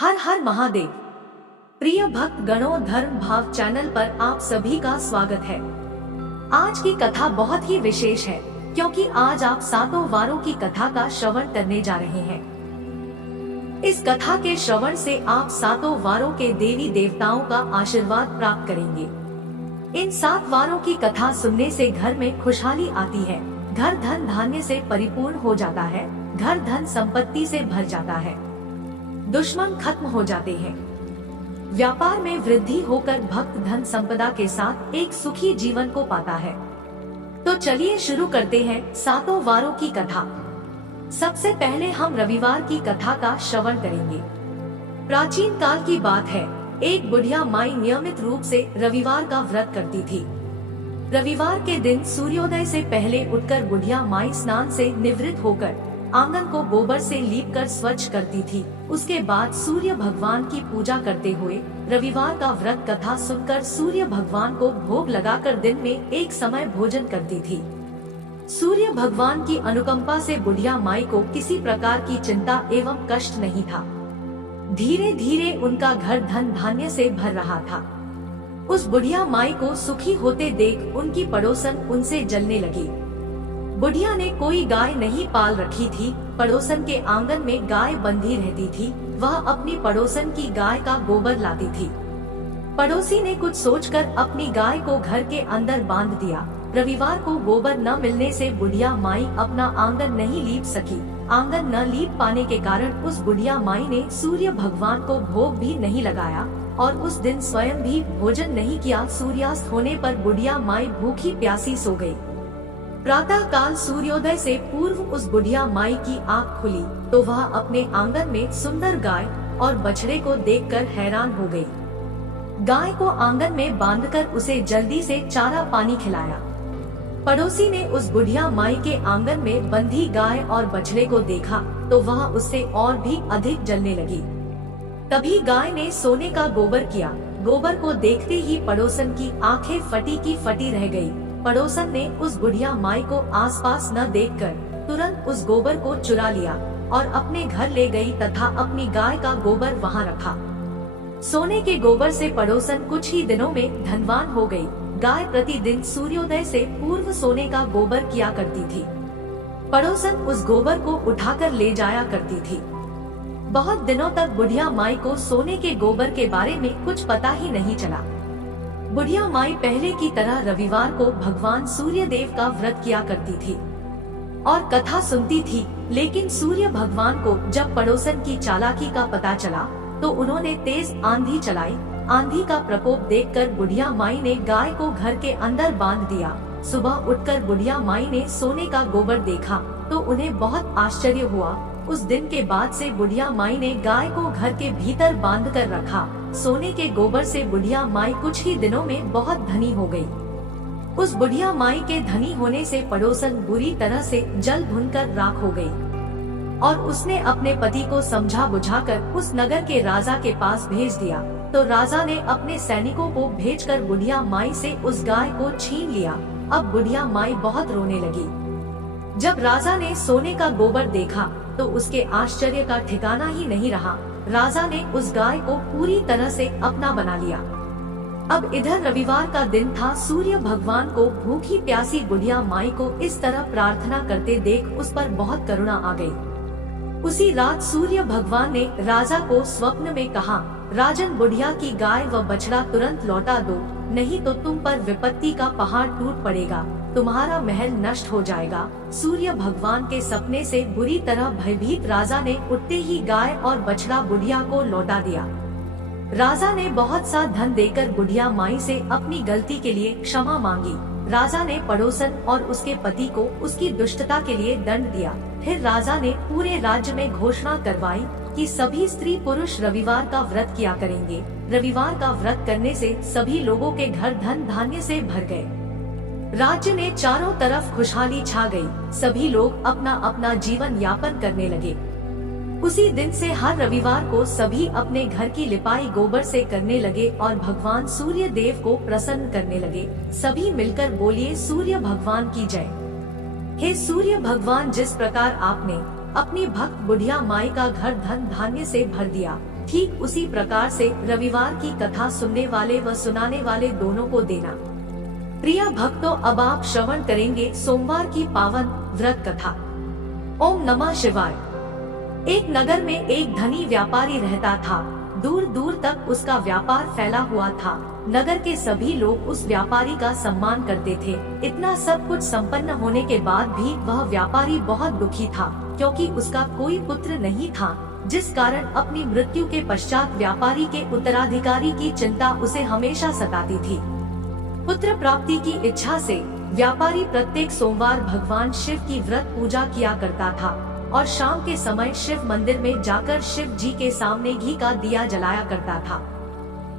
हर हर महादेव। प्रिय भक्त गणों, धर्म भाव चैनल पर आप सभी का स्वागत है। आज की कथा बहुत ही विशेष है क्योंकि आज आप सातों वारों की कथा का श्रवण करने जा रहे हैं। इस कथा के श्रवण से आप सातों वारों के देवी देवताओं का आशीर्वाद प्राप्त करेंगे। इन 7 वारों की कथा सुनने से घर में खुशहाली आती है, घर धन धान्य से परिपूर्ण हो जाता है, घर धन संपत्ति से भर जाता है, दुश्मन खत्म हो जाते हैं, व्यापार में वृद्धि होकर भक्त धन संपदा के साथ एक सुखी जीवन को पाता है। तो चलिए शुरू करते हैं सातों वारों की कथा। सबसे पहले हम रविवार की कथा का श्रवण करेंगे। प्राचीन काल की बात है, एक बुढ़िया माई नियमित रूप से रविवार का व्रत करती थी। रविवार के दिन सूर्योदय से पहले उठकर बुढ़िया माई स्नान से निवृत्त होकर आंगन को गोबर से लीपकर स्वच्छ करती थी। उसके बाद सूर्य भगवान की पूजा करते हुए रविवार का व्रत कथा सुनकर सूर्य भगवान को भोग लगाकर दिन में एक समय भोजन करती थी। सूर्य भगवान की अनुकंपा से बुढ़िया माई को किसी प्रकार की चिंता एवं कष्ट नहीं था। धीरे धीरे उनका घर धन धान्य से भर रहा था। उस बुढ़िया माई को सुखी होते देख उनकी पड़ोसन उनसे जलने लगी। बुढ़िया ने कोई गाय नहीं पाल रखी थी। पड़ोसन के आंगन में गाय बंधी रहती थी। वह अपनी पड़ोसन की गाय का गोबर लाती थी। पड़ोसी ने कुछ सोचकर अपनी गाय को घर के अंदर बांध दिया। रविवार को गोबर न मिलने से बुढ़िया माई अपना आंगन नहीं लीप सकी। आंगन न लीप पाने के कारण उस बुढ़िया माई ने सूर्य भगवान को भोग भी नहीं लगाया और उस दिन स्वयं भी भोजन नहीं किया। सूर्यास्त होने पर बुढ़िया माई भूखी प्यासी सो गई। प्रातः काल सूर्योदय से पूर्व उस बुढ़िया माई की आँख खुली तो वह अपने आंगन में सुंदर गाय और बछड़े को देखकर हैरान हो गई। गाय को आंगन में बांधकर उसे जल्दी से चारा पानी खिलाया। पड़ोसी ने उस बुढ़िया माई के आंगन में बंधी गाय और बछड़े को देखा तो वह उससे और भी अधिक जलने लगी। तभी गाय ने सोने का गोबर किया। गोबर को देखते ही पड़ोसन की आंखें फटी की फटी रह गई। पड़ोसन ने उस बुढ़िया माई को आसपास न देखकर तुरंत उस गोबर को चुरा लिया और अपने घर ले गई तथा अपनी गाय का गोबर वहां रखा। सोने के गोबर से पड़ोसन कुछ ही दिनों में धनवान हो गई। गाय प्रतिदिन सूर्योदय से पूर्व सोने का गोबर किया करती थी। पड़ोसन उस गोबर को उठाकर ले जाया करती थी। बहुत दिनों तक बुढ़िया माई को सोने के गोबर के बारे में कुछ पता ही नहीं चला। बुढ़िया माई पहले की तरह रविवार को भगवान सूर्य देव का व्रत किया करती थी और कथा सुनती थी। लेकिन सूर्य भगवान को जब पड़ोसन की चालाकी का पता चला तो उन्होंने तेज आंधी चलाई। आंधी का प्रकोप देखकर बुढ़िया माई ने गाय को घर के अंदर बांध दिया। सुबह उठकर बुढ़िया माई ने सोने का गोबर देखा तो उन्हें बहुत आश्चर्य हुआ। उस दिन के बाद से बुढ़िया माई ने गाय को घर के भीतर बांध कर रखा। सोने के गोबर से बुढ़िया माई कुछ ही दिनों में बहुत धनी हो गई। उस बुढ़िया माई के धनी होने से पड़ोसन बुरी तरह से जल भुनकर राख हो गई और उसने अपने पति को समझा बुझाकर उस नगर के राजा के पास भेज दिया। तो राजा ने अपने सैनिकों को भेजकर बुढ़िया माई से उस गाय को छीन लिया। अब बुढ़िया माई बहुत रोने लगी। जब राजा ने सोने का गोबर देखा तो उसके आश्चर्य का ठिकाना ही नहीं रहा। राजा ने उस गाय को पूरी तरह से अपना बना लिया। अब इधर रविवार का दिन था। सूर्य भगवान को भूखी प्यासी बुढ़िया माई को इस तरह प्रार्थना करते देख उस पर बहुत करुणा आ गई। उसी रात सूर्य भगवान ने राजा को स्वप्न में कहा, राजन, बुढ़िया की गाय व बछड़ा तुरंत लौटा दो, नहीं तो तुम पर विपत्ति का पहाड़ टूट पड़ेगा, तुम्हारा महल नष्ट हो जाएगा। सूर्य भगवान के सपने से बुरी तरह भयभीत राजा ने उठते ही गाय और बछड़ा बुढ़िया को लौटा दिया। राजा ने बहुत सा धन देकर बुढ़िया माई से अपनी गलती के लिए क्षमा मांगी। राजा ने पड़ोसन और उसके पति को उसकी दुष्टता के लिए दंड दिया। फिर राजा ने पूरे राज्य में घोषणा करवाई कि सभी स्त्री पुरुष रविवार का व्रत किया करेंगे। रविवार का व्रत करने से सभी लोगों के घर धन धान्य से भर गए। राज्य में चारों तरफ खुशहाली छा गई। सभी लोग अपना अपना जीवन यापन करने लगे। उसी दिन से हर रविवार को सभी अपने घर की लिपाई गोबर से करने लगे और भगवान सूर्य देव को प्रसन्न करने लगे। सभी मिलकर बोलिए, सूर्य भगवान की जय। हे सूर्य भगवान, जिस प्रकार आपने अपनी भक्त बुढ़िया माई का घर धन धान्य से भर दिया, ठीक उसी प्रकार से रविवार की कथा सुनने वाले व सुनाने वाले दोनों को देना। प्रिय भक्तों, अब आप श्रवण करेंगे सोमवार की पावन व्रत कथा। ओम नमः शिवाय। एक नगर में एक धनी व्यापारी रहता था। दूर दूर तक उसका व्यापार फैला हुआ था। नगर के सभी लोग उस व्यापारी का सम्मान करते थे। इतना सब कुछ संपन्न होने के बाद भी वह व्यापारी बहुत दुखी था, क्योंकि उसका कोई पुत्र नहीं था, जिस कारण अपनी मृत्यु के पश्चात व्यापारी के उत्तराधिकारी की चिंता उसे हमेशा सताती थी। पुत्र प्राप्ति की इच्छा से व्यापारी प्रत्येक सोमवार भगवान शिव की व्रत पूजा किया करता था और शाम के समय शिव मंदिर में जाकर शिव जी के सामने घी का दिया जलाया करता था।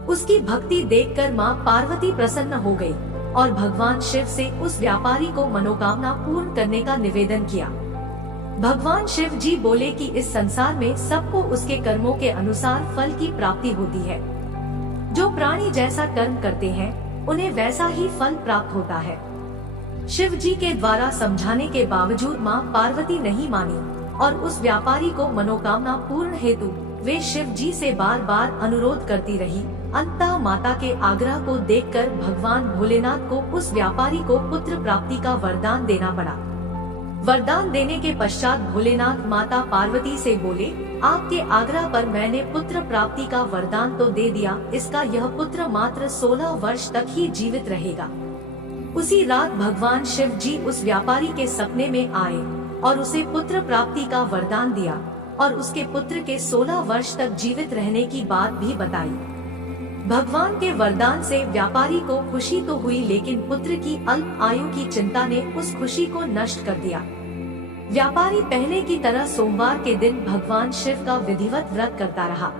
उसकी भक्ति देखकर मां पार्वती प्रसन्न हो गई और भगवान शिव से उस व्यापारी को मनोकामना पूर्ण करने का निवेदन किया। भगवान शिव जी बोले कि इस संसार में सबको उसके कर्मों के अनुसार फल की प्राप्ति होती है। जो प्राणी जैसा कर्म करते हैं उन्हें वैसा ही फल प्राप्त होता है। शिव जी के द्वारा समझाने के बावजूद मां पार्वती नहीं मानी और उस व्यापारी को मनोकामना पूर्ण हेतु वे शिव जी से बार बार अनुरोध करती रही। अंततः माता के आग्रह को देखकर भगवान भोलेनाथ को उस व्यापारी को पुत्र प्राप्ति का वरदान देना पड़ा। वरदान देने के पश्चात भोलेनाथ माता पार्वती से बोले, आपके आग्रह पर मैंने पुत्र प्राप्ति का वरदान तो दे दिया, इसका यह पुत्र मात्र 16 वर्ष तक ही जीवित रहेगा। उसी रात भगवान शिव जी उस व्यापारी के सपने में आए और उसे पुत्र प्राप्ति का वरदान दिया और उसके पुत्र के 16 वर्ष तक जीवित रहने की बात भी बताई। भगवान के वरदान से व्यापारी को खुशी तो हुई, लेकिन पुत्र की अल्प आयु की चिंता ने उस खुशी को नष्ट कर दिया। व्यापारी पहले की तरह सोमवार के दिन भगवान शिव का विधिवत व्रत करता रहा।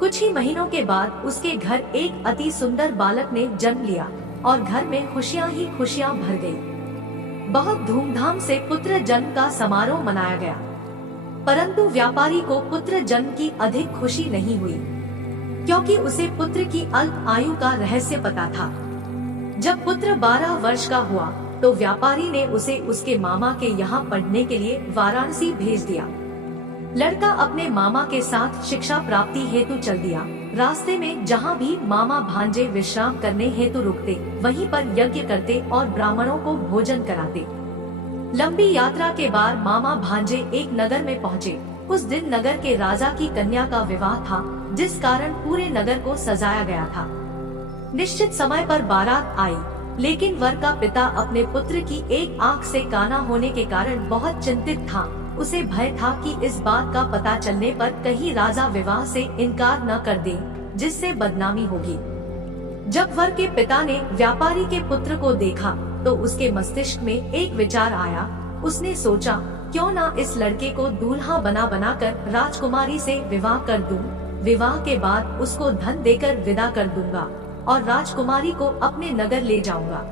कुछ ही महीनों के बाद उसके घर एक अति सुंदर बालक ने जन्म लिया और घर में खुशियां ही खुशियां भर गई। बहुत धूमधाम से पुत्र जन्म का समारोह मनाया गया, परंतु व्यापारी को पुत्र जन्म की अधिक खुशी नहीं हुई, क्योंकि उसे पुत्र की अल्प आयु का रहस्य पता था। जब पुत्र 12 वर्ष का हुआ तो व्यापारी ने उसे उसके मामा के यहाँ पढ़ने के लिए वाराणसी भेज दिया। लड़का अपने मामा के साथ शिक्षा प्राप्ति हेतु चल दिया। रास्ते में जहाँ भी मामा भांजे विश्राम करने हेतु रुकते, वहीं पर यज्ञ करते और ब्राह्मणों को भोजन कराते। लंबी यात्रा के बाद मामा भांजे एक नगर में पहुँचे। उस दिन नगर के राजा की कन्या का विवाह था, जिस कारण पूरे नगर को सजाया गया था। निश्चित समय पर बारात आई, लेकिन वर का पिता अपने पुत्र की एक आंख से काना होने के कारण बहुत चिंतित था। उसे भय था कि इस बात का पता चलने पर कहीं राजा विवाह से इनकार न कर दे, जिससे बदनामी होगी। जब वर के पिता ने व्यापारी के पुत्र को देखा तो उसके मस्तिष्क में एक विचार आया। उसने सोचा, क्यों ना इस लड़के को दूल्हा बना कर राजकुमारी से विवाह कर दूं। विवाह के बाद उसको धन देकर विदा कर दूंगा और राजकुमारी को अपने नगर ले जाऊंगा।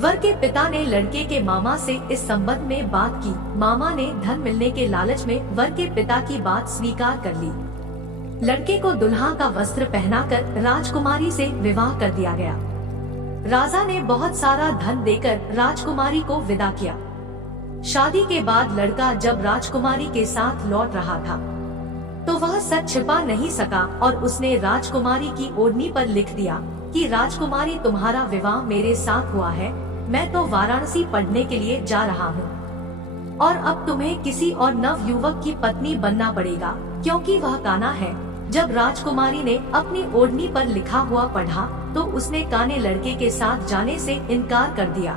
वर के पिता ने लड़के के मामा से इस संबंध में बात की। मामा ने धन मिलने के लालच में वर के पिता की बात स्वीकार कर ली। लड़के को दुल्हा का वस्त्र पहनाकर राजकुमारी से विवाह कर दिया गया। राजा ने बहुत सारा धन देकर राजकुमारी को विदा किया। शादी के बाद लड़का जब राजकुमारी के साथ लौट रहा था तो वह सच छिपा नहीं सका और उसने राजकुमारी की ओढ़नी पर लिख दिया कि राजकुमारी, तुम्हारा विवाह मेरे साथ हुआ है। मैं तो वाराणसी पढ़ने के लिए जा रहा हूँ और अब तुम्हें किसी और नव युवक की पत्नी बनना पड़ेगा, क्योंकि वह काना है। जब राजकुमारी ने अपनी ओढ़नी पर लिखा हुआ पढ़ा तो उसने काने लड़के के साथ जाने से इनकार कर दिया।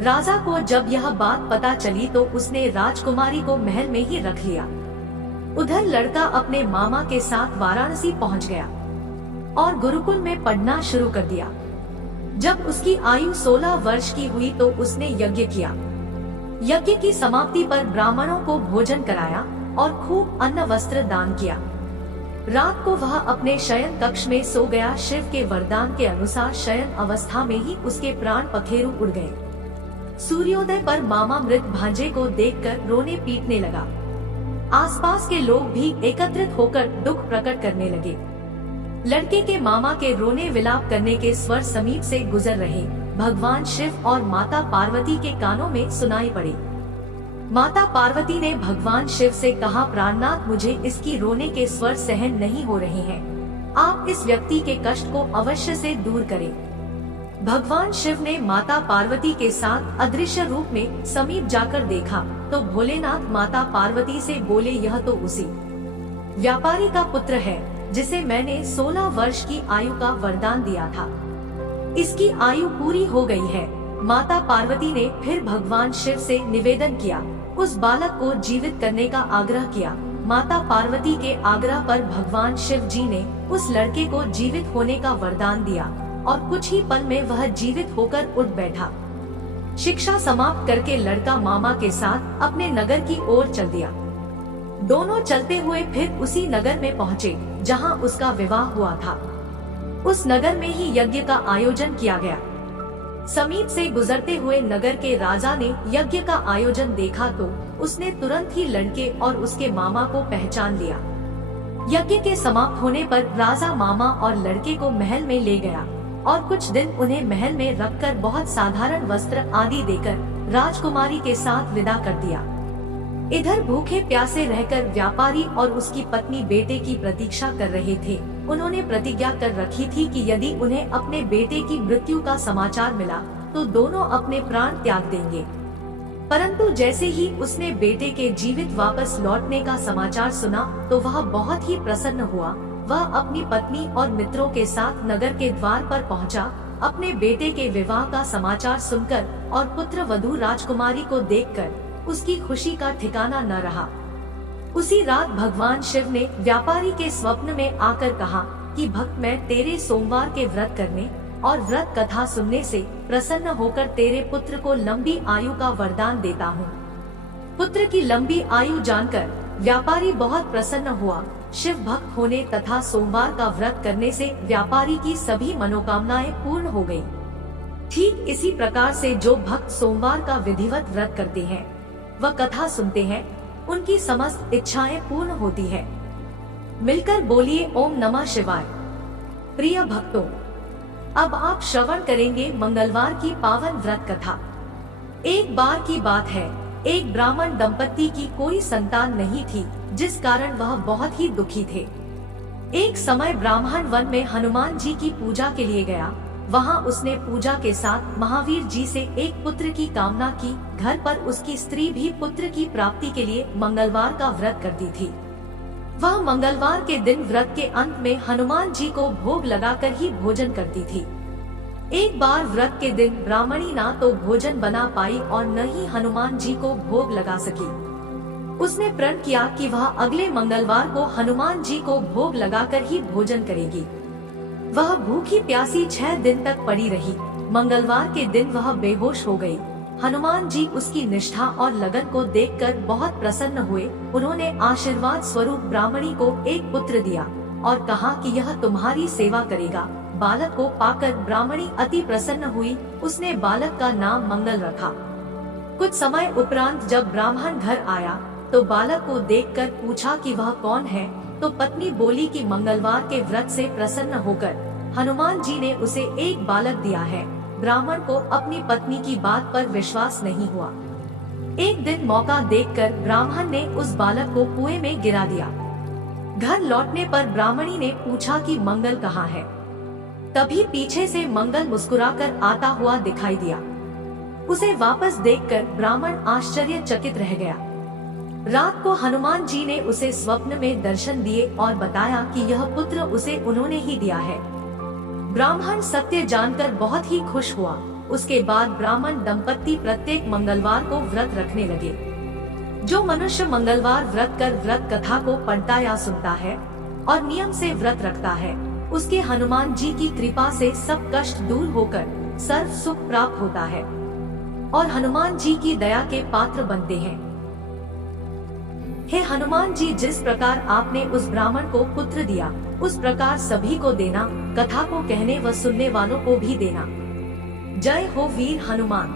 राजा को जब यह बात पता चली तो उसने राजकुमारी को महल में ही रख लिया। उधर लड़का अपने मामा के साथ वाराणसी पहुंच गया और गुरुकुल में पढ़ना शुरू कर दिया। जब उसकी आयु 16 वर्ष की हुई तो उसने यज्ञ किया। यज्ञ की समाप्ति पर ब्राह्मणों को भोजन कराया और खूब अन्न वस्त्र दान किया। रात को वह अपने शयन कक्ष में सो गया। शिव के वरदान के अनुसार शयन अवस्था में ही उसके प्राण पखेरु उड़ गए। सूर्योदय पर मामा मृत भांजे को देखकर रोने पीटने लगा। आसपास के लोग भी एकत्रित होकर दुख प्रकट करने लगे। लड़के के मामा के रोने विलाप करने के स्वर समीप से गुजर रहे भगवान शिव और माता पार्वती के कानों में सुनाई पड़े। माता पार्वती ने भगवान शिव से कहा, प्राणनाथ, मुझे इसकी रोने के स्वर सहन नहीं हो रहे हैं, आप इस व्यक्ति के कष्ट को अवश्य से दूर करें। भगवान शिव ने माता पार्वती के साथ अदृश्य रूप में समीप जाकर देखा तो भोलेनाथ माता पार्वती से बोले, यह तो उसी व्यापारी का पुत्र है जिसे मैंने 16 वर्ष की आयु का वरदान दिया था। इसकी आयु पूरी हो गई है। माता पार्वती ने फिर भगवान शिव से निवेदन किया, उस बालक को जीवित करने का आग्रह किया। माता पार्वती के आग्रह पर भगवान शिव जी ने उस लड़के को जीवित होने का वरदान दिया और कुछ ही पल में वह जीवित होकर उठ बैठा। शिक्षा समाप्त करके लड़का मामा के साथ अपने नगर की ओर चल दिया। दोनों चलते हुए फिर उसी नगर में पहुँचे जहाँ उसका विवाह हुआ था। उस नगर में ही यज्ञ का आयोजन किया गया। समीप से गुजरते हुए नगर के राजा ने यज्ञ का आयोजन देखा तो उसने तुरंत ही लड़के और उसके मामा को पहचान लिया। यज्ञ के समाप्त होने पर राजा मामा और लड़के को महल में ले गया और कुछ दिन उन्हें महल में रखकर बहुत साधारण वस्त्र आदि देकर राजकुमारी के साथ विदा कर दिया। इधर भूखे प्यासे रहकर व्यापारी और उसकी पत्नी बेटे की प्रतीक्षा कर रहे थे। उन्होंने प्रतिज्ञा कर रखी थी कि यदि उन्हें अपने बेटे की मृत्यु का समाचार मिला तो दोनों अपने प्राण त्याग देंगे। परंतु जैसे ही उसने बेटे के जीवित वापस लौटने का समाचार सुना तो वह बहुत ही प्रसन्न हुआ। वह अपनी पत्नी और मित्रों के साथ नगर के द्वार पर पहुंचा। अपने बेटे के विवाह का समाचार सुनकर और पुत्र वधू राजकुमारी को देखकर उसकी खुशी का ठिकाना न रहा। उसी रात भगवान शिव ने व्यापारी के स्वप्न में आकर कहा कि भक्त, मैं तेरे सोमवार के व्रत करने और व्रत कथा सुनने से प्रसन्न होकर तेरे पुत्र को लंबी आयु का वरदान देता हूँ। पुत्र की लंबी आयु जानकर व्यापारी बहुत प्रसन्न हुआ। शिव भक्त होने तथा सोमवार का व्रत करने से व्यापारी की सभी मनोकामनाएं पूर्ण हो गयी। ठीक इसी प्रकार से जो भक्त सोमवार का विधिवत व्रत करते हैं, वह कथा सुनते हैं, उनकी समस्त इच्छाएं पूर्ण होती है। मिलकर बोलिए ओम नमः शिवाय। प्रिय भक्तों, अब आप श्रवण करेंगे मंगलवार की पावन व्रत कथा। एक बार की बात है, एक ब्राह्मण दंपत्ति की कोई संतान नहीं थी, जिस कारण वह बहुत ही दुखी थे। एक समय ब्राह्मण वन में हनुमान जी की पूजा के लिए गया। वहाँ उसने पूजा के साथ महावीर जी से एक पुत्र की कामना की। घर पर उसकी स्त्री भी पुत्र की प्राप्ति के लिए मंगलवार का व्रत करती थी। वह मंगलवार के दिन व्रत के अंत में हनुमान जी को भोग लगाकर ही भोजन करती थी। एक बार व्रत के दिन ब्राह्मणी ना तो भोजन बना पाई और न ही हनुमान जी को भोग लगा सकी। उसने प्रण किया कि वह अगले मंगलवार को हनुमान जी को भोग लगाकर ही भोजन करेगी। वह भूखी प्यासी 6 दिन तक पड़ी रही। मंगलवार के दिन वह बेहोश हो गई। हनुमान जी उसकी निष्ठा और लगन को देखकर बहुत प्रसन्न हुए। उन्होंने आशीर्वाद स्वरूप ब्राह्मणी को एक पुत्र दिया और कहा कि यह तुम्हारी सेवा करेगा। बालक को पाकर ब्राह्मणी अति प्रसन्न हुई। उसने बालक का नाम मंगल रखा। कुछ समय उपरांत जब ब्राह्मण घर आया तो बालक को देखकर पूछा कि वह कौन है, तो पत्नी बोली कि मंगलवार के व्रत से प्रसन्न होकर हनुमान जी ने उसे एक बालक दिया है। ब्राह्मण को अपनी पत्नी की बात पर विश्वास नहीं हुआ। एक दिन मौका देखकर ब्राह्मण ने उस बालक को कुएं में गिरा दिया। घर लौटने पर ब्राह्मणी ने पूछा कि मंगल कहाँ है। तभी पीछे से मंगल मुस्कुराकर आता हुआ दिखाई दिया। उसे वापस देखकर ब्राह्मण आश्चर्यचकित रह गया। रात को हनुमान जी ने उसे स्वप्न में दर्शन दिए और बताया कि यह पुत्र उसे उन्होंने ही दिया है। ब्राह्मण सत्य जानकर बहुत ही खुश हुआ। उसके बाद ब्राह्मण दंपत्ति प्रत्येक मंगलवार को व्रत रखने लगे। जो मनुष्य मंगलवार व्रत कर व्रत कथा को पढ़ता या सुनता है और नियम से व्रत रखता है, उसके हनुमान जी की कृपा से सब कष्ट दूर होकर सर्व सुख प्राप्त होता है और हनुमान जी की दया के पात्र बनते हैं। हे हनुमान जी, जिस प्रकार आपने उस ब्राह्मण को पुत्र दिया, उस प्रकार सभी को देना। कथा को कहने व सुनने वालों को भी देना। जय हो वीर हनुमान।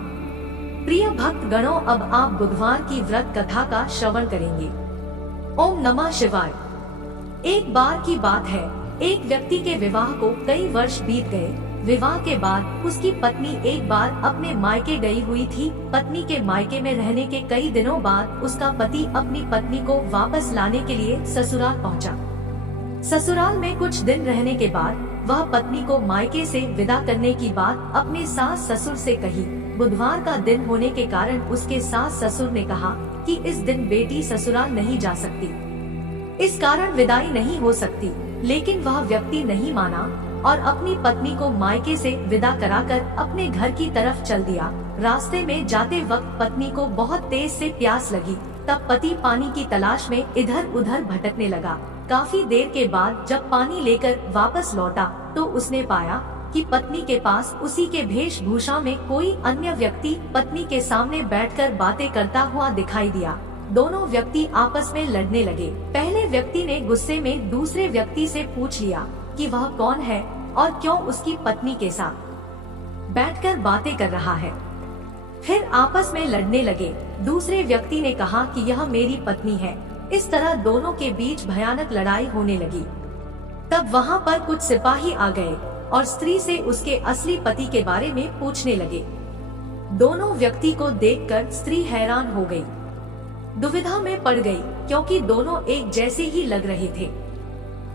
प्रिय भक्त गणों, अब आप बुधवार की व्रत कथा का श्रवण करेंगे। ओम नमः शिवाय। एक बार की बात है, एक व्यक्ति के विवाह को कई वर्ष बीत गए। विवाह के बाद उसकी पत्नी एक बार अपने मायके गई हुई थी। पत्नी के मायके में रहने के कई दिनों बाद उसका पति अपनी पत्नी को वापस लाने के लिए ससुराल पहुंचा। ससुराल में कुछ दिन रहने के बाद वह पत्नी को मायके से विदा करने की बात अपने सास ससुर से कही। बुधवार का दिन होने के कारण उसके सास ससुर ने कहा कि इस दिन बेटी ससुराल नहीं जा सकती, इस कारण विदाई नहीं हो सकती। लेकिन वह व्यक्ति नहीं माना और अपनी पत्नी को मायके से विदा कराकर अपने घर की तरफ चल दिया। रास्ते में जाते वक्त पत्नी को बहुत तेज से प्यास लगी। तब पति पानी की तलाश में इधर उधर भटकने लगा। काफी देर के बाद जब पानी लेकर वापस लौटा तो उसने पाया कि पत्नी के पास उसी के वेशभूषा में कोई अन्य व्यक्ति पत्नी के सामने बैठकर बातें करता हुआ दिखाई दिया। दोनों व्यक्ति आपस में लड़ने लगे। पहले व्यक्ति ने गुस्से में दूसरे व्यक्ति से पूछ लिया कि वह कौन है और क्यों उसकी पत्नी के साथ बैठकर बातें कर रहा है। फिर आपस में लड़ने लगे। दूसरे व्यक्ति ने कहा कि यह मेरी पत्नी है। इस तरह दोनों के बीच भयानक लड़ाई होने लगी। तब वहाँ पर कुछ सिपाही आ गए और स्त्री से उसके असली पति के बारे में पूछने लगे। दोनों व्यक्ति को देखकर स्त्री हैरान हो गई, दुविधा में पड़ गई, क्योंकि दोनों एक जैसे ही लग रहे थे।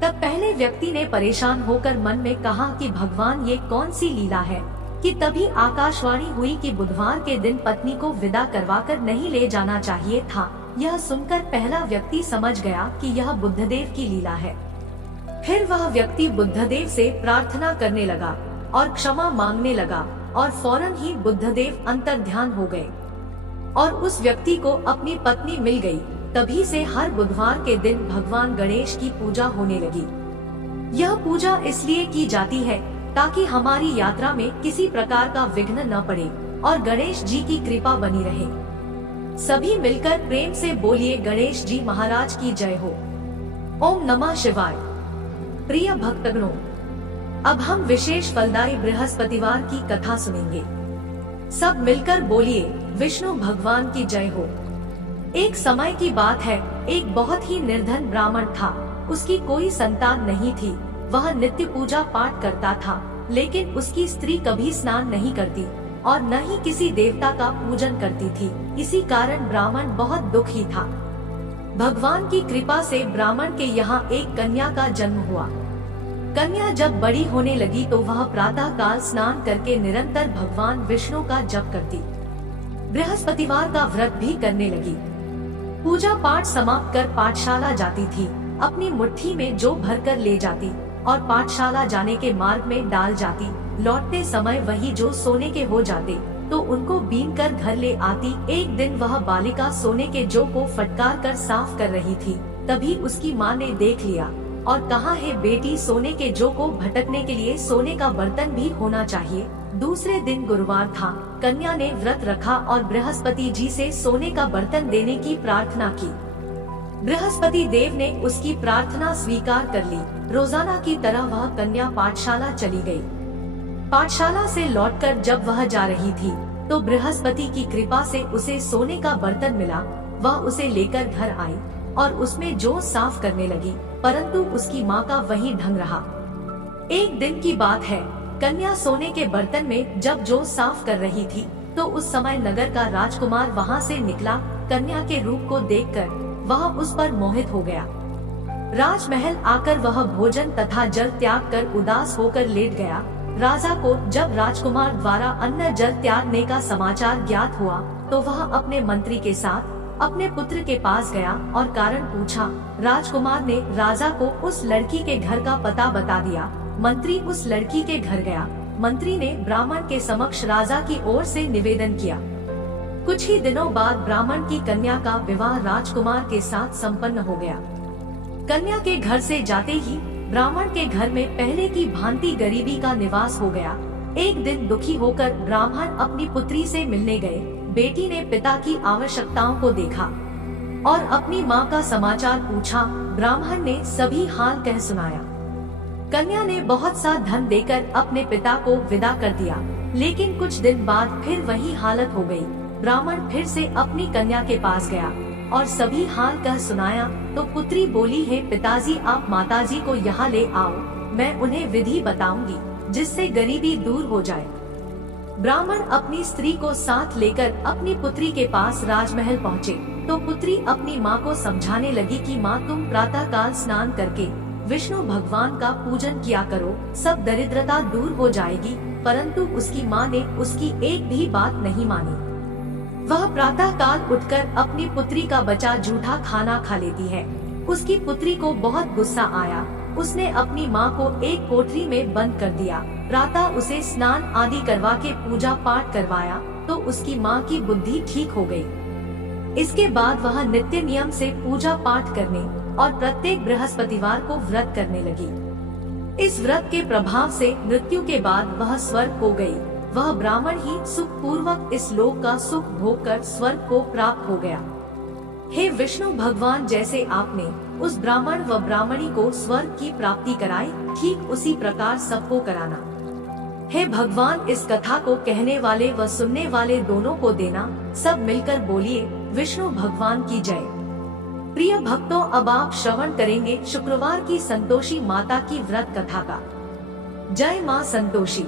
तब पहले व्यक्ति ने परेशान होकर मन में कहा कि भगवान, ये कौन सी लीला है कि तभी आकाशवाणी हुई कि बुधवार के दिन पत्नी को विदा करवाकर नहीं ले जाना चाहिए था। यह सुनकर पहला व्यक्ति समझ गया कि यह बुद्धदेव की लीला है। फिर वह व्यक्ति बुद्धदेव से प्रार्थना करने लगा और क्षमा मांगने लगा और फौरन ही बुद्धदेव अंतर्ध्यान हो गए और उस व्यक्ति को अपनी पत्नी मिल गई। तभी से हर बुधवार के दिन भगवान गणेश की पूजा होने लगी। यह पूजा इसलिए की जाती है ताकि हमारी यात्रा में किसी प्रकार का विघ्न न पड़े और गणेश जी की कृपा बनी रहे। सभी मिलकर प्रेम से बोलिए, गणेश जी महाराज की जय हो। ओम नमः शिवाय। प्रिय भक्तगणों, अब हम विशेष फलदायी बृहस्पतिवार की कथा सुनेंगे। सब मिलकर बोलिए, विष्णु भगवान की जय हो। एक समय की बात है, एक बहुत ही निर्धन ब्राह्मण था। उसकी कोई संतान नहीं थी। वह नित्य पूजा पाठ करता था, लेकिन उसकी स्त्री कभी स्नान नहीं करती और न ही किसी देवता का पूजन करती थी। इसी कारण ब्राह्मण बहुत दुखी था। भगवान की कृपा से ब्राह्मण के यहाँ एक कन्या का जन्म हुआ। कन्या जब बड़ी होने लगी तो वह प्रातः काल स्नान करके निरंतर भगवान विष्णु का जप करती, बृहस्पतिवार का व्रत भी करने लगी। पूजा पाठ समाप्त कर पाठशाला जाती थी। अपनी मुट्ठी में जौ भरकर ले जाती और पाठशाला जाने के मार्ग में डाल जाती। लौटते समय वही जो सोने के हो जाते तो उनको बीन कर घर ले आती। एक दिन वह बालिका सोने के जौ को फटकार कर साफ कर रही थी। तभी उसकी माँ ने देख लिया और कहा, है बेटी, सोने के जौ को भटकने के लिए सोने का बर्तन भी होना चाहिए। दूसरे दिन गुरुवार था। कन्या ने व्रत रखा और बृहस्पति जी से सोने का बर्तन देने की प्रार्थना की। बृहस्पति देव ने उसकी प्रार्थना स्वीकार कर ली। रोजाना की तरह वह कन्या पाठशाला चली गई। पाठशाला से लौटकर जब वह जा रही थी तो बृहस्पति की कृपा से उसे सोने का बर्तन मिला। वह उसे लेकर घर आई और उसमें जौ साफ करने लगी, परंतु उसकी माँ का वही ढंग रहा। एक दिन की बात है, कन्या सोने के बर्तन में जब जौ साफ कर रही थी तो उस समय नगर का राजकुमार वहाँ से निकला। कन्या के रूप को देखकर वह उस पर मोहित हो गया। राजमहल आकर वह भोजन तथा जल त्याग कर उदास होकर लेट गया। राजा को जब राजकुमार द्वारा अन्न जल त्यागने का समाचार ज्ञात हुआ तो वह अपने मंत्री के साथ अपने पुत्र के पास गया और कारण पूछा। राजकुमार ने राजा को उस लड़की के घर का पता बता दिया। मंत्री उस लड़की के घर गया। मंत्री ने ब्राह्मण के समक्ष राजा की ओर से निवेदन किया। कुछ ही दिनों बाद ब्राह्मण की कन्या का विवाह राजकुमार के साथ संपन्न हो गया। कन्या के घर से जाते ही ब्राह्मण के घर में पहले की भांति गरीबी का निवास हो गया। एक दिन दुखी होकर ब्राह्मण अपनी पुत्री से मिलने गए। बेटी ने पिता की आवश्यकताओं को देखा और अपनी माँ का समाचार पूछा। ब्राह्मण ने सभी हाल कह सुनाया। कन्या ने बहुत सा धन देकर अपने पिता को विदा कर दिया, लेकिन कुछ दिन बाद फिर वही हालत हो गई। ब्राह्मण फिर से अपनी कन्या के पास गया और सभी हाल कह सुनाया तो पुत्री बोली, है पिताजी, आप माताजी को यहाँ ले आओ, मैं उन्हें विधि बताऊंगी। जिससे गरीबी दूर हो जाए। ब्राह्मण अपनी स्त्री को साथ लेकर अपनी पुत्री के पास राजमहल पहुँचे तो पुत्री अपनी माँ को समझाने लगी कि माँ, तुम प्रातः काल स्नान करके विष्णु भगवान का पूजन किया करो, सब दरिद्रता दूर हो जाएगी। परंतु उसकी माँ ने उसकी एक भी बात नहीं मानी। वह प्रातः काल उठकर अपनी पुत्री का बचा झूठा खाना खा लेती है। उसकी पुत्री को बहुत गुस्सा आया। उसने अपनी माँ को एक कोठरी में बंद कर दिया। प्रातः उसे स्नान आदि करवा के पूजा पाठ करवाया तो उसकी माँ की बुद्धि ठीक हो गई। इसके बाद वह नित्य नियम से पूजा पाठ करने और प्रत्येक बृहस्पतिवार को व्रत करने लगी। इस व्रत के प्रभाव से मृत्यु के बाद वह स्वर्ग को गई। वह ब्राह्मण ही सुख पूर्वक इस लोक का सुख भोग कर स्वर्ग को प्राप्त हो गया। हे विष्णु भगवान, जैसे आपने उस ब्राह्मण व ब्राह्मणी को स्वर्ग की प्राप्ति कराई, ठीक उसी प्रकार सबको कराना। हे भगवान, इस कथा को कहने वाले व सुनने वाले दोनों को देना। सब मिलकर बोलिए, विष्णु भगवान की जय। प्रिय भक्तों, अब आप श्रवण करेंगे शुक्रवार की संतोषी माता की व्रत कथा का। जय माँ संतोषी।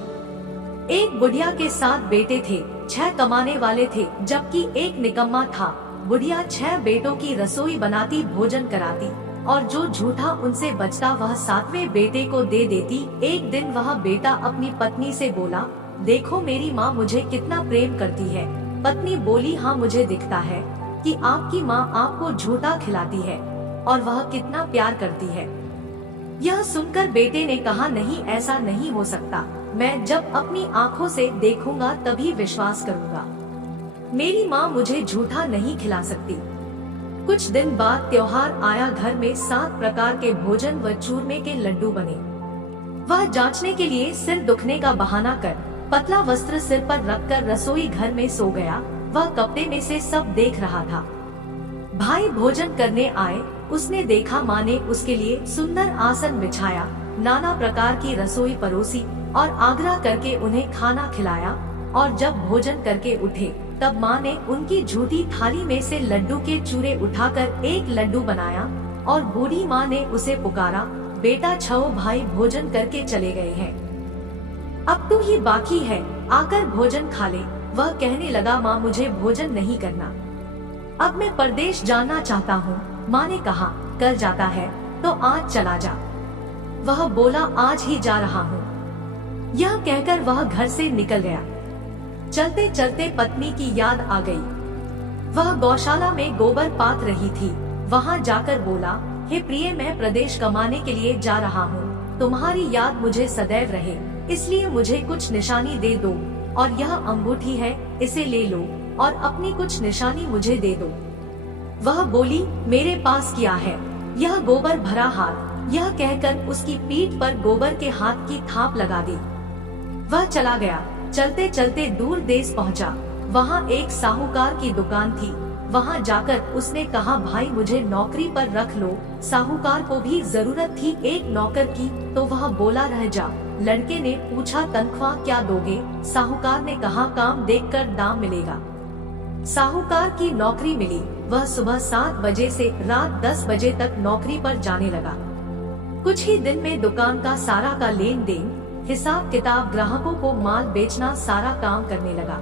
एक बुढ़िया के 7 बेटे थे। 6 कमाने वाले थे जबकि एक निकम्मा था। बुढ़िया 6 बेटों की रसोई बनाती, भोजन कराती और जो झूठा उनसे बचता वह 7वें बेटे को दे देती। एक दिन वह बेटा अपनी पत्नी से बोला, देखो मेरी माँ मुझे कितना प्रेम करती है। पत्नी बोली, हाँ मुझे दिखता है कि आपकी माँ आपको झूठा खिलाती है और वह कितना प्यार करती है। यह सुनकर बेटे ने कहा, नहीं ऐसा नहीं हो सकता, मैं जब अपनी आँखों से देखूंगा तभी विश्वास करूंगा। मेरी माँ मुझे झूठा नहीं खिला सकती। कुछ दिन बाद त्योहार आया। घर में 7 प्रकार के भोजन व चूरमे के लड्डू बने। वह जांचने के लिए सिर दुखने का बहाना कर पतला वस्त्र सिर पर रखकर रसोई घर में सो गया। वह कपड़े में से सब देख रहा था। भाई भोजन करने आए। उसने देखा माँ ने उसके लिए सुंदर आसन बिछाया, नाना प्रकार की रसोई परोसी और आग्रह करके उन्हें खाना खिलाया। और जब भोजन करके उठे तब माँ ने उनकी झूठी थाली में से लड्डू के चूरे उठाकर एक लड्डू बनाया और बूढ़ी माँ ने उसे पुकारा, बेटा छो भाई भोजन करके चले गए हैं, अब तू ही बाकी है, आकर भोजन खा ले। वह कहने लगा, माँ मुझे भोजन नहीं करना, अब मैं परदेश जाना चाहता हूँ। माँ ने कहा, कल जाता है तो आज चला जा। वह बोला, आज ही जा रहा हूँ। यह कहकर वह घर से निकल गया। चलते चलते पत्नी की याद आ गई। वह गौशाला में गोबर पात रही थी। वहां जाकर बोला, हे प्रिय, मैं प्रदेश कमाने के लिए जा रहा हूँ। तुम्हारी याद मुझे सदैव रहे, इसलिए मुझे कुछ निशानी दे दो। और यह अंगूठी है, इसे ले लो और अपनी कुछ निशानी मुझे दे दो। वह बोली, मेरे पास क्या है, यह गोबर भरा हाथ। यह कहकर उसकी पीठ पर गोबर के हाथ की थाप लगा दी। वह चला गया। चलते चलते दूर देश पहुंचा। वहां एक साहूकार की दुकान थी। वहां जाकर उसने कहा, भाई मुझे नौकरी पर रख लो। साहूकार को भी जरूरत थी एक नौकर की, तो वह बोला, रह जा। लड़के ने पूछा, तनख्वाह क्या दोगे? साहूकार ने कहा, काम देखकर दाम मिलेगा। साहूकार की नौकरी मिली। वह सुबह 7 बजे से रात 10 बजे तक नौकरी पर जाने लगा। कुछ ही दिन में दुकान का सारा का लेन देन, हिसाब किताब, ग्राहकों को माल बेचना, सारा काम करने लगा।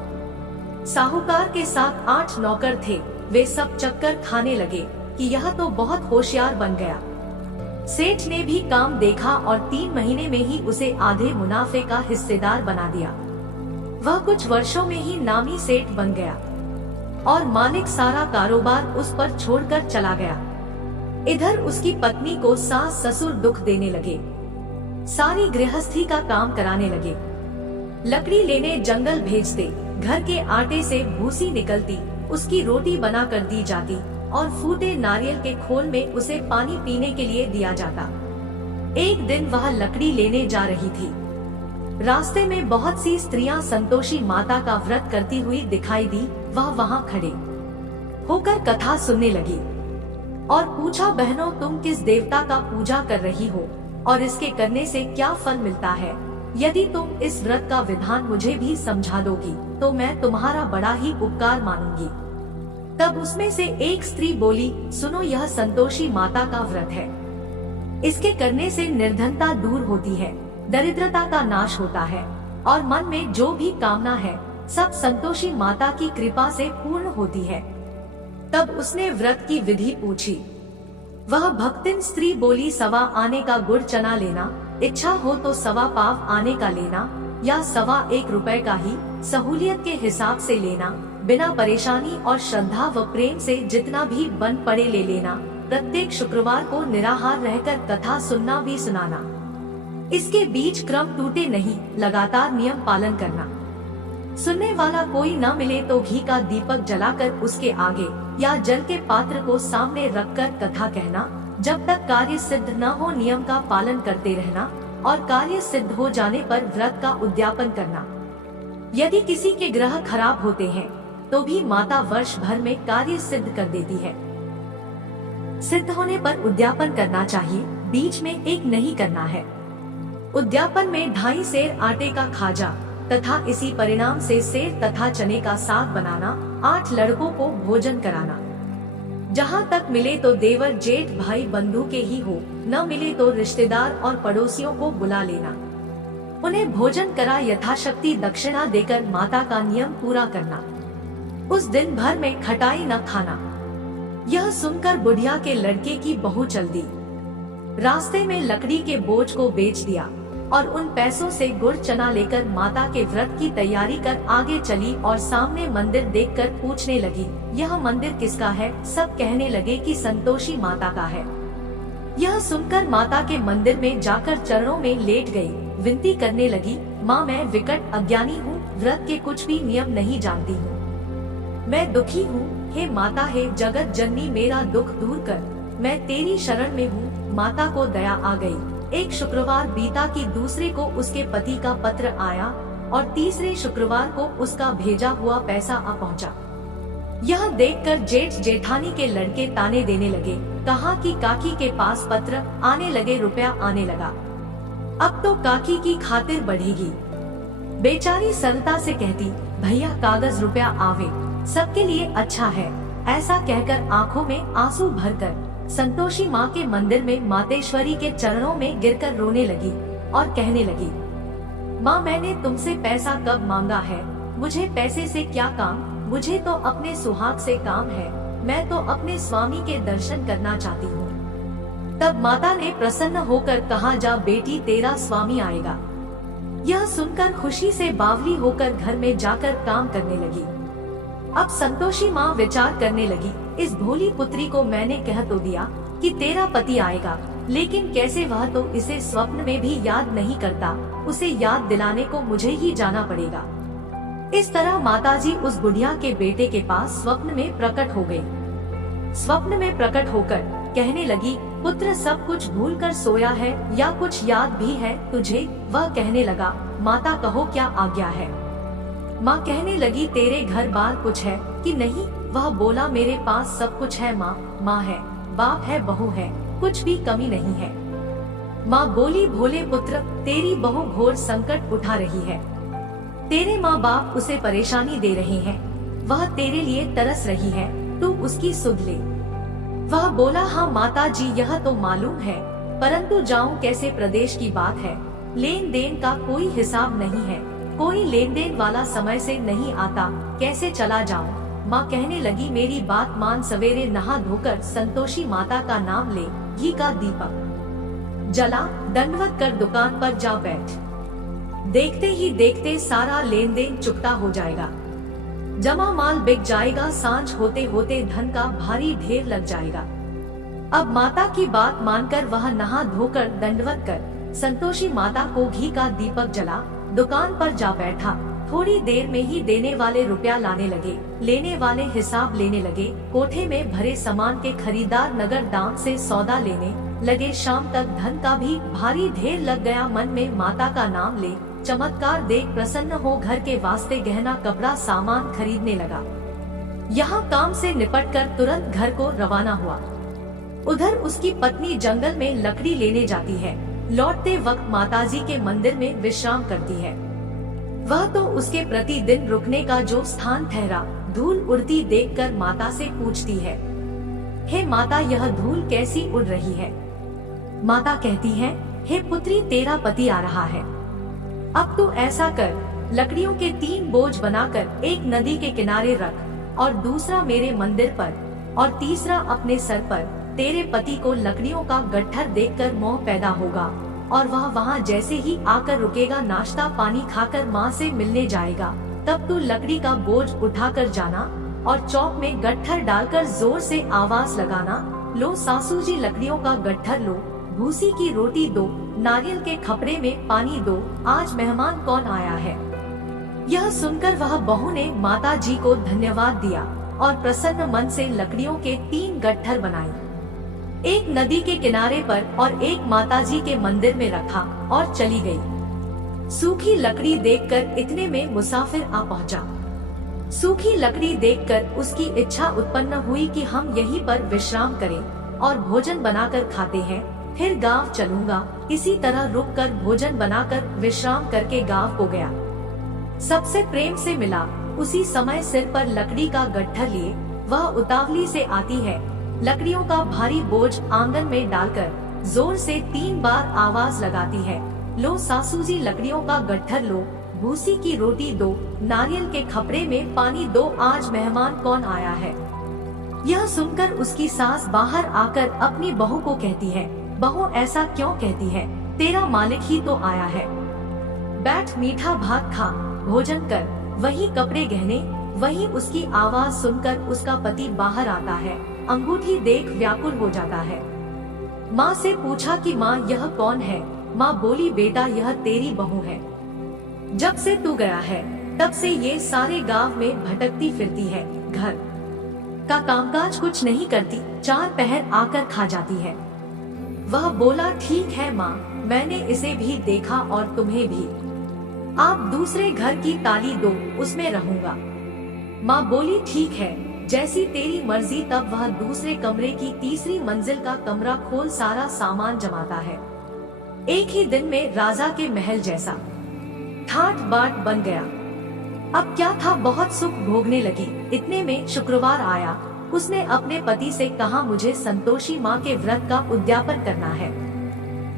साहूकार के साथ 8 नौकर थे। वे सब चक्कर खाने लगे कि यह तो बहुत होशियार बन गया। सेठ ने भी काम देखा और 3 महीने में ही उसे आधे मुनाफे का हिस्सेदार बना दिया। वह कुछ वर्षों में ही नामी सेठ बन गया और मालिक सारा कारोबार उस पर छोड़कर चला गया। इधर उसकी पत्नी को सास ससुर दुख देने लगे, सारी गृहस्थी का काम कराने लगे। लकड़ी लेने जंगल भेजते, घर के आटे से भूसी निकलती, उसकी रोटी बना कर दी जाती और फूटे नारियल के खोल में उसे पानी पीने के लिए दिया जाता। एक दिन वह लकड़ी लेने जा रही थी। रास्ते में बहुत सी स्त्रियां संतोषी माता का व्रत करती हुई दिखाई दी। वह वहां खड़े होकर कथा सुनने लगी और पूछा, बहनों तुम किस देवता का पूजा कर रही हो और इसके करने से क्या फल मिलता है? यदि तुम इस व्रत का विधान मुझे भी समझा दोगी तो मैं तुम्हारा बड़ा ही उपकार मानूंगी। तब उसमें से एक स्त्री बोली, सुनो, यह संतोषी माता का व्रत है। इसके करने से निर्धनता दूर होती है, दरिद्रता का नाश होता है और मन में जो भी कामना है सब संतोषी माता की कृपा से पूर्ण होती है। तब उसने व्रत की विधि पूछी। वह भक्तिन स्त्री बोली, 1.25 आने का गुड़ चना लेना, इच्छा हो तो 1.25 पाव आने का लेना या 1.25 रुपए का ही सहूलियत के हिसाब से लेना, बिना परेशानी और श्रद्धा व प्रेम से जितना भी बन पड़े ले लेना। प्रत्येक शुक्रवार को निराहार रहकर कथा सुनना भी सुनाना। इसके बीच क्रम टूटे नहीं, लगातार नियम पालन करना। सुनने वाला कोई न मिले तो घी का दीपक जलाकर उसके आगे या जल के पात्र को सामने रखकर कथा कहना। जब तक कार्य सिद्ध न हो नियम का पालन करते रहना और कार्य सिद्ध हो जाने पर व्रत का उद्यापन करना। यदि किसी के ग्रह खराब होते हैं तो भी माता वर्ष भर में कार्य सिद्ध कर देती है। सिद्ध होने पर उद्यापन करना चाहिए, बीच में एक नहीं करना है। उद्यापन में 2.5 सेर आटे का खाजा तथा इसी परिणाम से सेर तथा चने का साग बनाना, 8 लड़कों को भोजन कराना। जहाँ तक मिले तो देवर जेठ भाई बंधु के ही हो, न मिले तो रिश्तेदार और पड़ोसियों को बुला लेना। उन्हें भोजन करा यथाशक्ति दक्षिणा देकर माता का नियम पूरा करना। उस दिन भर में खटाई न खाना। यह सुनकर बुढ़िया के लड़के की बहू चल दी। रास्ते में लकड़ी के बोझ को बेच दिया और उन पैसों से गुड़ चना लेकर माता के व्रत की तैयारी कर आगे चली और सामने मंदिर देखकर पूछने लगी, यह मंदिर किसका है? सब कहने लगे कि संतोषी माता का है। यह सुनकर माता के मंदिर में जाकर चरणों में लेट गई, विनती करने लगी, माँ मैं विकट अज्ञानी हूँ, व्रत के कुछ भी नियम नहीं जानती हूँ, मैं दुखी हूँ। हे माता, हे जगत जननी, मेरा दुख दूर कर, मैं तेरी शरण में हूँ। माता को दया आ गई। एक शुक्रवार बीता कि दूसरे को उसके पति का पत्र आया और तीसरे शुक्रवार को उसका भेजा हुआ पैसा आ पहुँचा। यह देखकर जेठ जेठानी के लड़के ताने देने लगे, कहा कि काकी के पास पत्र आने लगे, रुपया आने लगा, अब तो काकी की खातिर बढ़ेगी। बेचारी सरलता से कहती, भैया कागज रुपया आवे, सबके लिए अच्छा है। ऐसा कहकर आंखों में आंसू भरकर संतोषी माँ के मंदिर में मातेश्वरी के चरणों में गिरकर रोने लगी और कहने लगी, माँ मैंने तुमसे पैसा कब मांगा है? मुझे पैसे से क्या काम? मुझे तो अपने सुहाग से काम है। मैं तो अपने स्वामी के दर्शन करना चाहती हूँ। तब माता ने प्रसन्न होकर कहा, जा बेटी, तेरा स्वामी आएगा। यह सुनकर खुशी से बावली होकर घर में जाकर काम करने लगी। अब संतोषी माँ विचार करने लगी, इस भोली पुत्री को मैंने कह तो दिया कि तेरा पति आएगा, लेकिन कैसे? वह तो इसे स्वप्न में भी याद नहीं करता, उसे याद दिलाने को मुझे ही जाना पड़ेगा। इस तरह माताजी उस बुढ़िया के बेटे के पास स्वप्न में प्रकट हो गई। स्वप्न में प्रकट होकर कहने लगी, पुत्र सब कुछ भूल कर सोया है या कुछ याद भी है तुझे? वह कहने लगा, माता कहो क्या आज्ञा है? माँ कहने लगी, तेरे घर बार कुछ है कि नहीं? वह बोला, मेरे पास सब कुछ है माँ, माँ है, बाप है, बहू है, कुछ भी कमी नहीं है। माँ बोली, भोले पुत्र, तेरी बहू घोर संकट उठा रही है, तेरे माँ बाप उसे परेशानी दे रहे हैं, वह तेरे लिए तरस रही है, तू उसकी सुध ले। वह बोला, हाँ माता जी यह तो मालूम है, परंतु जाऊं कैसे? प्रदेश की बात है, लेन देन का कोई हिसाब नहीं है, कोई लेन देन वाला समय से नहीं आता, कैसे चला जाऊं? माँ कहने लगी, मेरी बात मान, सवेरे नहा धोकर संतोषी माता का नाम ले, घी का दीपक जला, दंडवत कर दुकान पर जा बैठ। देखते ही देखते सारा लेन देन चुकता हो जाएगा, जमा माल बिक जाएगा, सांझ होते होते धन का भारी ढेर लग जाएगा। अब माता की बात मानकर वह नहा धोकर दंडवत कर संतोषी माता को घी का दीपक जला दुकान पर जा बैठा। थोड़ी देर में ही देने वाले रुपया लाने लगे, लेने वाले हिसाब लेने लगे। कोठे में भरे सामान के खरीदार नगर दाम से सौदा लेने लगे। शाम तक धन का भी भारी ढेर लग गया। मन में माता का नाम ले चमत्कार देख प्रसन्न हो घर के वास्ते गहना कपड़ा सामान खरीदने लगा। यहाँ काम से निपटकर तुरंत घर को रवाना हुआ। उधर उसकी पत्नी जंगल में लकड़ी लेने जाती है। लौटते वक्त माताजी के मंदिर में विश्राम करती है। वह तो उसके प्रतिदिन रुकने का जो स्थान ठहरा, धूल उड़ती देखकर माता से पूछती है, हे माता, यह धूल कैसी उड़ रही है? माता कहती है, हे पुत्री, तेरा पति आ रहा है। अब तू ऐसा कर, लकड़ियों के 3 बोझ बनाकर एक नदी के किनारे रख और दूसरा मेरे मंदिर पर और तीसरा अपने सर पर। तेरे पति को लकड़ियों का गट्ठर देखकर मोह पैदा होगा और वह वहाँ जैसे ही आकर रुकेगा, नाश्ता पानी खाकर माँ से मिलने जाएगा। तब तू लकड़ी का बोझ उठाकर जाना और चौक में गट्ठर डालकर जोर से आवाज लगाना, लो सासू जी लकड़ियों का गट्ठर लो, भूसी की रोटी दो, नारियल के खपड़े में पानी दो, आज मेहमान कौन आया है। यह सुनकर वह बहू ने माता जी को धन्यवाद दिया और प्रसन्न मन से लकड़ियों के 3 गट्ठर बनाए, एक नदी के किनारे पर और एक माता जी के मंदिर में रखा और चली गई। सूखी लकड़ी देखकर इतने में मुसाफिर आ पहुंचा। सूखी लकड़ी देखकर उसकी इच्छा उत्पन्न हुई कि हम यहीं पर विश्राम करें और भोजन बनाकर खाते हैं, फिर गांव चलूंगा। इसी तरह रुककर भोजन बनाकर विश्राम करके गांव को गया। सबसे प्रेम से मिला। उसी समय सिर पर लकड़ी का गट्ठर लिए वह उतावली से आती है, लकड़ियों का भारी बोझ आंगन में डालकर जोर से 3 बार आवाज लगाती है, लो सासू जी लकड़ियों का गट्ठर लो, भूसी की रोटी दो, नारियल के खपड़े में पानी दो, आज मेहमान कौन आया है। यह सुनकर उसकी सास बाहर आकर अपनी बहू को कहती है, बहू ऐसा क्यों कहती है, तेरा मालिक ही तो आया है। बैठ मीठा भात खा, भोजन कर। वही कपड़े गहने, वही उसकी आवाज सुनकर उसका पति बाहर आता है, अंगूठी देख व्याकुल हो जाता है। माँ से पूछा कि माँ यह कौन है। माँ बोली, बेटा यह तेरी बहू है। जब से तू गया है तब से ये सारे गांव में भटकती फिरती है, घर का कामकाज कुछ नहीं करती, 4 पहर आकर खा जाती है। वह बोला, ठीक है माँ, मैंने इसे भी देखा और तुम्हें भी। आप दूसरे घर की ताली दो, उसमें रहूंगा। माँ बोली, ठीक है, जैसी तेरी मर्जी। तब वह दूसरे कमरे की तीसरी मंजिल का कमरा खोल सारा सामान जमाता है। एक ही दिन में राजा के महल जैसा ठाट बाट बन गया। अब क्या था, बहुत सुख भोगने लगी। इतने में शुक्रवार आया। उसने अपने पति से कहा, मुझे संतोषी माँ के व्रत का उद्यापन करना है।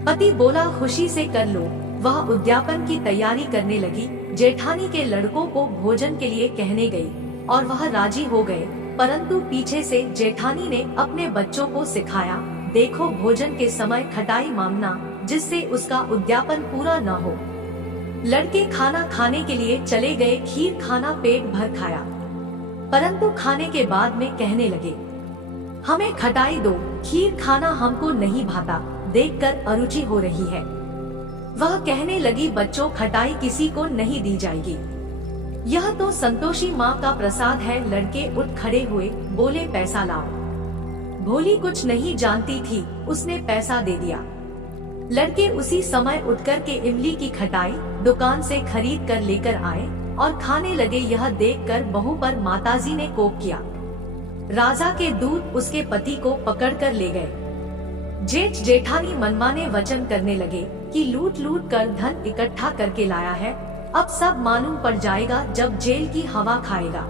पति बोला, खुशी से कर लो। वह उद्यापन की तैयारी करने लगी। जेठानी के लड़कों को भोजन के लिए कहने गई और वह राजी हो गए, परंतु पीछे से जेठानी ने अपने बच्चों को सिखाया, देखो भोजन के समय खटाई मांगना, जिससे उसका उद्यापन पूरा न हो। लड़के खाना खाने के लिए चले गए। खीर खाना पेट भर खाया, परंतु खाने के बाद में कहने लगे, हमें खटाई दो, खीर खाना हमको नहीं भाता, देखकर अरुचि हो रही है। वह कहने लगी, बच्चों खटाई किसी को नहीं दी जाएगी, यह तो संतोषी माँ का प्रसाद है। लड़के उठ खड़े हुए, बोले, पैसा लाओ। भोली कुछ नहीं जानती थी, उसने पैसा दे दिया। लड़के उसी समय उठकर के इमली की खटाई दुकान से खरीद कर लेकर आए और खाने लगे। यह देखकर बहू पर माताजी ने कोप किया। राजा के दूत उसके पति को पकड़कर ले गए। जेठ जेठानी मनमाने वचन करने लगे कि लूट लूट कर धन इकट्ठा करके लाया है, अब सब मालूम पड़ जाएगा जब जेल की हवा खाएगा।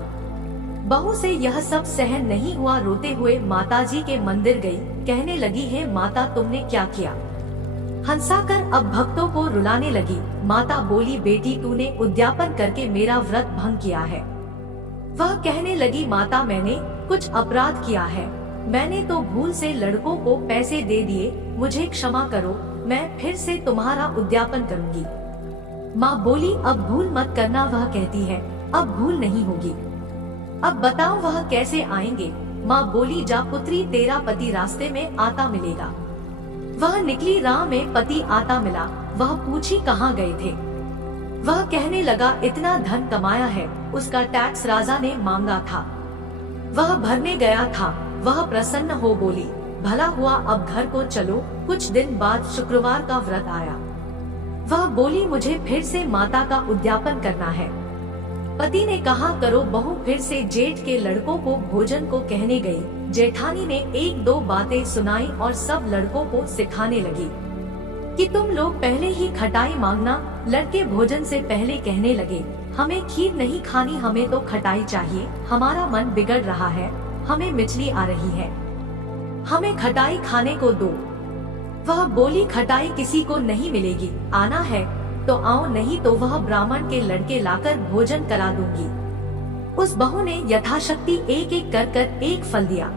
बहू से यह सब सहन नहीं हुआ, रोते हुए माताजी के मंदिर गई। कहने लगी, है माता तुमने क्या किया। हंसाकर अब भक्तों को रुलाने लगी। माता बोली, बेटी तूने उद्यापन करके मेरा व्रत भंग किया है। वह कहने लगी, माता मैंने कुछ अपराध किया है, मैंने तो भूल से लड़कों को पैसे दे दिए, मुझे क्षमा करो, मैं फिर से तुम्हारा उद्यापन करूंगी। माँ बोली, अब भूल मत करना। वह कहती है, अब भूल नहीं होगी। अब बताओ वह कैसे आएंगे। माँ बोली, जा पुत्री, तेरा पति रास्ते में आता मिलेगा। वह निकली, राह में पति आता मिला। वह पूछी, कहाँ गए थे। वह कहने लगा, इतना धन कमाया है, उसका टैक्स राजा ने मांगा था, वह भरने गया था। वह प्रसन्न हो बोली, भला हुआ, अब घर को चलो। कुछ दिन बाद शुक्रवार का व्रत आया। वह बोली, मुझे फिर से माता का उद्यापन करना है। पति ने कहा, करो। बहू फिर से जेठ के लड़कों को भोजन को कहने गई। जेठानी ने 1-2 बातें सुनाई और सब लड़कों को सिखाने लगी कि तुम लोग पहले ही खटाई मांगना। लड़के भोजन से पहले कहने लगे, हमें खीर नहीं खानी, हमें तो खटाई चाहिए, हमारा मन बिगड़ रहा है, हमें मिचली आ रही है, हमें खटाई खाने को दो। वह बोली, खटाई किसी को नहीं मिलेगी, आना है तो आओ, नहीं तो वह ब्राह्मण के लड़के लाकर भोजन करा दूंगी। उस बहू ने यथाशक्ति एक एक कर एक फल दिया।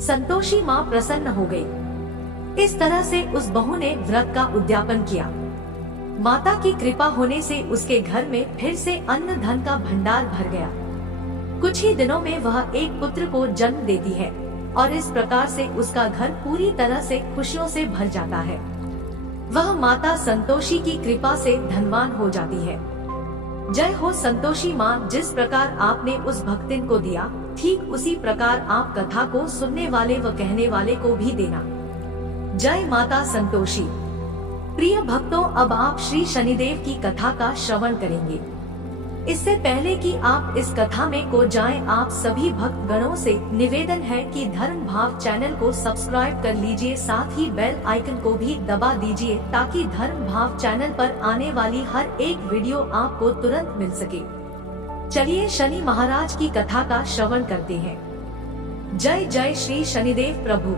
संतोषी माँ प्रसन्न हो गई। इस तरह से उस बहू ने व्रत का उद्यापन किया। माता की कृपा होने से उसके घर में फिर से अन्न धन का भंडार भर गया। कुछ ही दिनों में वह एक पुत्र को जन्म देती है और इस प्रकार से उसका घर पूरी तरह से खुशियों से भर जाता है। वह माता संतोषी की कृपा से धनवान हो जाती है। जय हो संतोषी माँ, जिस प्रकार आपने उस भक्तिन को दिया, ठीक उसी प्रकार आप कथा को सुनने वाले व कहने वाले को भी देना। जय माता संतोषी। प्रिय भक्तों, अब आप श्री शनिदेव की कथा का श्रवण करेंगे। इससे पहले कि आप इस कथा में को जाएं, आप सभी भक्त गणों से निवेदन है कि धर्म भाव चैनल को सब्सक्राइब कर लीजिए, साथ ही बेल आइकन को भी दबा दीजिए ताकि धर्म भाव चैनल पर आने वाली हर एक वीडियो आपको तुरंत मिल सके। चलिए शनि महाराज की कथा का श्रवण करते हैं। जय जय श्री शनिदेव प्रभु।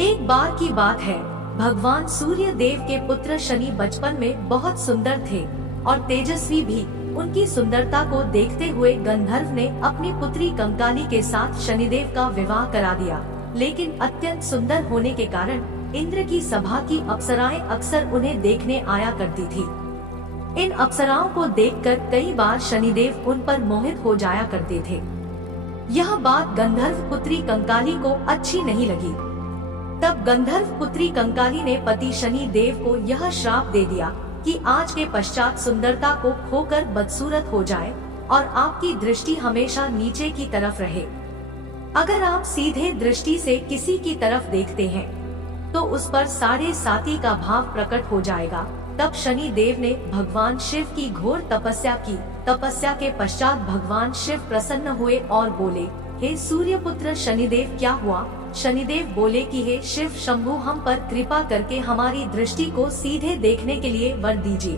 एक बार की बात है, भगवान सूर्य देव के पुत्र शनि बचपन में बहुत सुंदर थे और तेजस्वी भी। उनकी सुंदरता को देखते हुए गंधर्व ने अपनी पुत्री कंकाली के साथ शनिदेव का विवाह करा दिया, लेकिन अत्यंत सुंदर होने के कारण इंद्र की सभा की अप्सराएं अक्सर उन्हें देखने आया करती थी। इन अप्सराओं को देखकर कई बार शनिदेव उन पर मोहित हो जाया करते थे। यह बात गंधर्व पुत्री कंकाली को अच्छी नहीं लगी। तब गंधर्व पुत्री कंकाली ने पति शनि देव को यह श्राप दे दिया कि आज के पश्चात सुंदरता को खोकर बदसूरत हो जाए और आपकी दृष्टि हमेशा नीचे की तरफ रहे। अगर आप सीधे दृष्टि से किसी की तरफ देखते हैं तो उस पर 7.5 का भाव प्रकट हो जाएगा। तब शनि देव ने भगवान शिव की घोर तपस्या की। तपस्या के पश्चात भगवान शिव प्रसन्न हुए और बोले, हे सूर्यपुत्र शनिदेव, क्या हुआ? शनिदेव बोले कि हे शिव शंभु, हम पर कृपा करके हमारी दृष्टि को सीधे देखने के लिए वर दीजिए।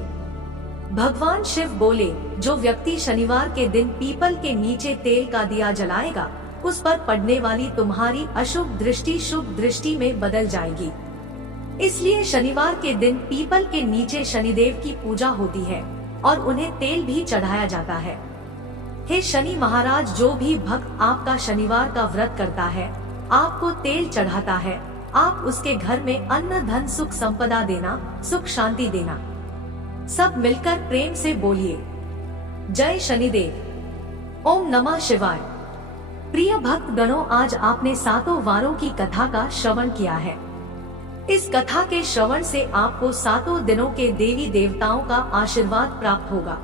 भगवान शिव बोले, जो व्यक्ति शनिवार के दिन पीपल के नीचे तेल का दिया जलाएगा, उस पर पड़ने वाली तुम्हारी अशुभ दृष्टि शुभ दृष्टि में बदल जाएगी। इसलिए शनिवार के दिन पीपल के नीचे शनिदेव की पूजा होती है और उन्हें तेल भी चढ़ाया जाता है। हे शनि महाराज, जो भी भक्त आपका शनिवार का व्रत करता है, आपको तेल चढ़ाता है, आप उसके घर में अन्न धन सुख संपदा देना, सुख शांति देना। सब मिलकर प्रेम से बोलिए, जय शनिदेव। ओम नमः शिवाय। प्रिय भक्त गणों, आज आपने 7 वारों की कथा का श्रवण किया है। इस कथा के श्रवण से आपको 7 दिनों के देवी देवताओं का आशीर्वाद प्राप्त होगा।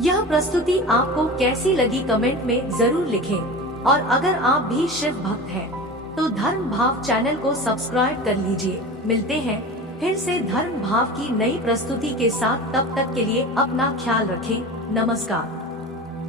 यह प्रस्तुति आपको कैसी लगी कमेंट में जरूर लिखें और अगर आप भी शिव भक्त हैं तो धर्म भाव चैनल को सब्सक्राइब कर लीजिए। मिलते हैं फिर से धर्म भाव की नई प्रस्तुति के साथ, तब तक के लिए अपना ख्याल रखें। नमस्कार।